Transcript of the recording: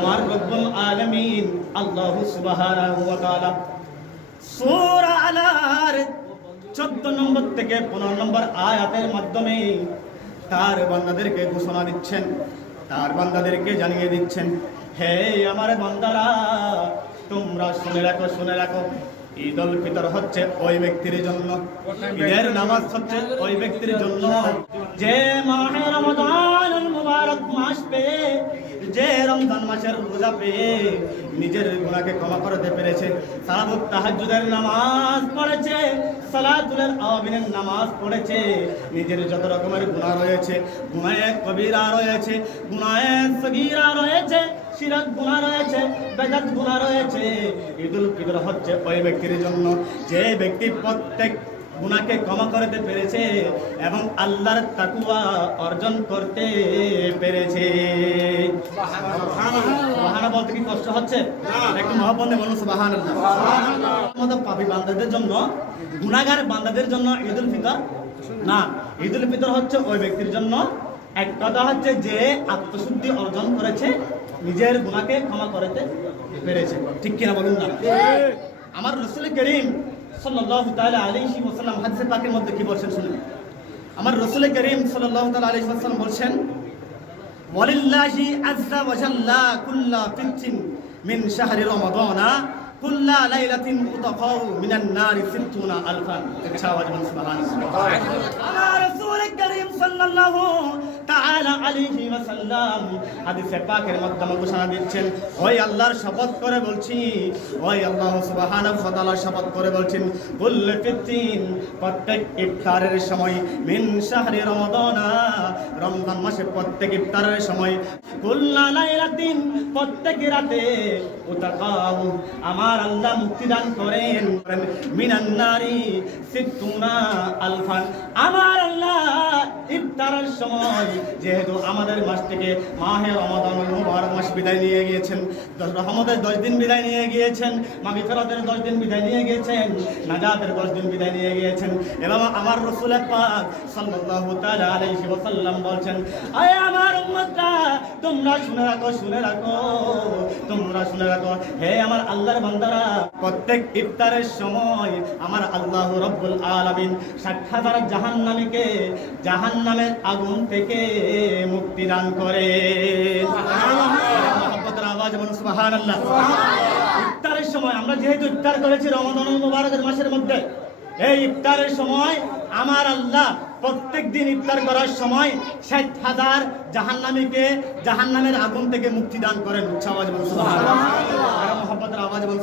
আমার রব্বুল আলামিন আল্লাহ সুবহানাহু ওয়া তাআলা সূরা আলার 14 নম্বর থেকে 15 নম্বর আয়াতের মাধ্যমে তার বান্দাদেরকে ঘোষণা দিচ্ছেন, তার বান্দাদেরকে জানিয়ে দিচ্ছেন, হে আমার বান্দারা, তোমরা শুনে রাখো শুনে রাখো ঈদ উল ফিতর হচ্ছে ওই ব্যক্তির জন্য, ঈদের নামাজ হচ্ছে ওই ব্যক্তির জন্য। যে মাহে রমজানুল মুবারক মাস পেয়ে যে রমজান মাসের রোজা পেয়ে নিজের গুণাকে ক্ষমা করতে পেরেছে সালাতুত তাহাজ্জুদের নামাজ পড়েছে, সালাতুলের আওয়াবিনের নামাজ পড়েছে, নিজের যত রকমের গুনাহ রয়েছে গুনায়ে কবিরা রয়েছে গুনায়ে সগীরা রয়েছে, সিরাত গুনাহ রয়েছে, বেদাত গুনাহ রয়েছে, ঈদুল ফিতর হচ্ছে ওই ব্যক্তির জন্য, যে ব্যক্তি প্রত্যেক গুনাহকে ক্ষমা করতে পেরেছে এবং আল্লাহর তাকুয়া অর্জন করতে পেরেছে। বলতে কি কষ্ট হচ্ছে? একটু মহাবন্দে বলুন সুবহান মতো পাপী বান্দাদের জন্য গুনাহগার বান্দাদের জন্য ঈদুল ফিতর? না ঈদুল ফিতর হচ্ছে ওই ব্যক্তির জন্য। এক কথা হচ্ছে যে আত্মশুদ্ধি অর্জন করেছে নিজের গুণাকে ক্ষমা করতে পেরেছে। ঠিক কিনা বলুন না? আমার রসুল করিম সাল্লাল্লাহু তাআলা আলাইহি ওয়াসাল্লাম হাদিসে পাকের মধ্যে কি বলছেন শুনুন? আমার রসুল করিম সাল্লাল্লাহু তাআলা আলাইহি ওয়াসাল্লাম বলছেন ওয়ালিল্লাহি আযজা ওয়া জাল্লা কুল্লা ফিতিন মিন শাহরি রমাদানা কুল্লা লাইলাতিন উতাকাউ মিনান নারি সিত্তুনা আলফান আচ্ছা আওয়াজ বলুন সুবহানাল্লাহ আলাইহি ওয়াসাল্লাম। হাদিসে পাকের মাধ্যমে ঘোষণা দিচ্ছেন, ওই আল্লাহর শপথ করে বলছি, ওই আল্লাহ সুবহানাহু ওয়া তাআলার শপথ করে বলছেন কুল ফিতিন প্রত্যেক ইফতারের সময়, মিন শাহরি রমাদানা, রমজান মাসে প্রত্যেক ইফতারের সময়, কুল্লা লাইলাতিন, প্রত্যেক রাতে উতাকাউ, আমার আল্লাহ মুক্তি দান করেন, মিনান নারী সিত্তুনা আলফান, আমার আল্লাহ ইফতারের সময় যেহেতু আমাদের মাস থেকে মুবারক মাস বিদায় নিয়ে গিয়েছেন। রহমতের দশ দিন বিদায় নিয়ে গিয়েছেন, মাগি ফেরতের দশ দিন বিদায় নিয়ে গিয়েছেন, নাজাতের দশ দিন বিদায় নিয়ে গিয়েছেন। এবং আমার রসুল পাক সাল্লাল্লাহু তাআলা আলাইহি ওয়াসাল্লাম বলছেন, আয় আমার উম্মতরা, তোমরা শুনে রাখো শুনে রাখো, তোমরা শুনে রাখো। হে আমার আল্লাহর বান্দারা, প্রত্যেক ইফতারের সময় আমার আল্লাহ রব্বুল আলামিন ষাট হাজার জাহান্নামীকে জাহান্নামের আগুন থেকে মুক্তি দান করে আওয়াজ বলুন সুবহানাল্লাহ। ইফতারের সময় আমরা যেহেতু ইফতার করেছি রমাদান মুবারকের মাসের মধ্যে এই ইফতারের সময় আমার আল্লাহ প্রত্যেক দিন ইফতার করার সময় ষাট হাজার জাহান্নামীকে জাহান্নামের আগুন থেকে মুক্তি দান করেন। উচ্চ আওয়াজ বলুন সুবহানাল্লাহ। আওয়াজ বলুন